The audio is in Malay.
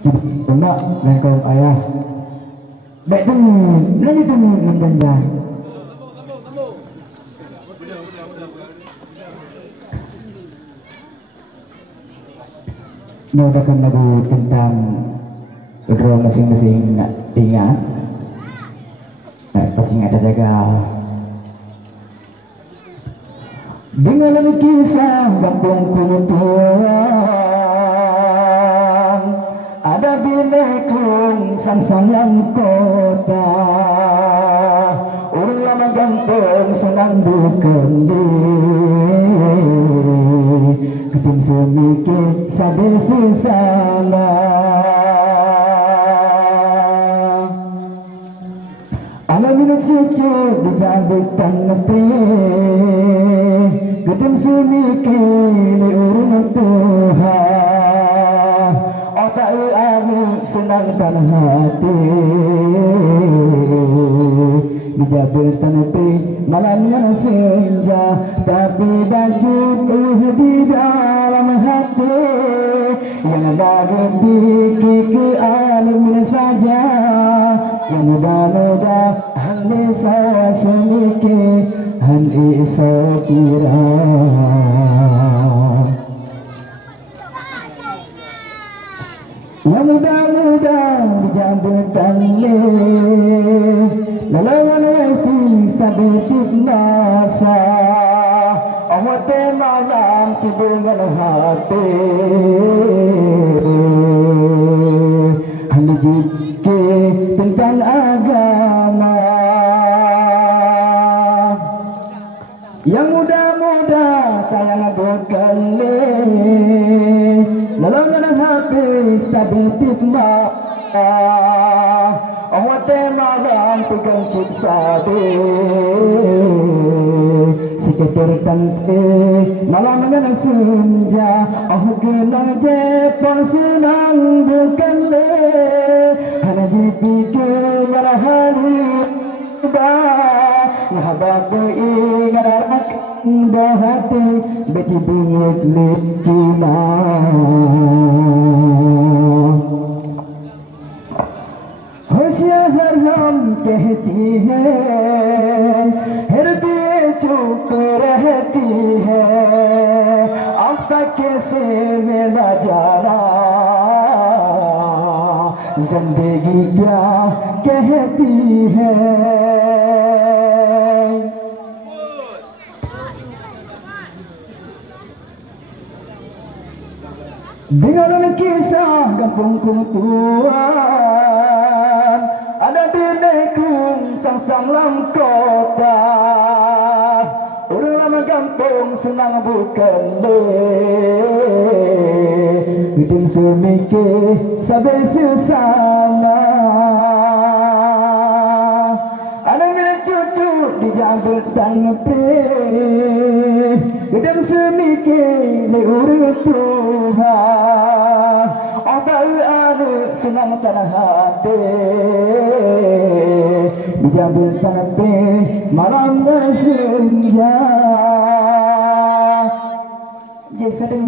Cuma lengkong ayah. Baik tu, lagi tu menjanda. Membawakan lagu tentang roh masing-masing nak ingat. Pasti ingat ada jaga. Dengan kisah kampung tuan, ada binekung sang-sang kota. Orang lama ganteng senang bukan ketim semikir sabar sesama. Alam minum cucu dijambutan nepi ketim semikir ni urung Tuhan. Otak aku senang tanah hati dijambutan nepi malamnya senja. Tapi baju di dalam hati yang ada di kiki alim saja. Yang muda-muda handi saya semikir handi saya kira. Yang muda-muda dijambutan lalawan wati sabitik masa. Awate malam tidur dengan hati hanya jikir tentang agama. Yang muda-muda sayang berkali lalang dengan hati sabitik masa. Awate malam pegang siksa sekitar tante malam dengan senja. Oh kenang jepon senang bukan le hanya dipikir marah hari dah ngahabak ingat dah hati beti bingit lecina. होशियार हम कहती है हृदय चुप रहती है अब तक कैसे में नजारा जिंदगी क्या कहती है. Dengan kisah kampung tuan, ada binekung sang-sang lam kota. Orang lama kampung senang bukan hidup semikir sampai sesama. Ada milik cucu dijambutan nepi hidup semikir ni urut Tuhan. Otak aku senang tanah hati dijambutan nepi malam senja. Jadi kadang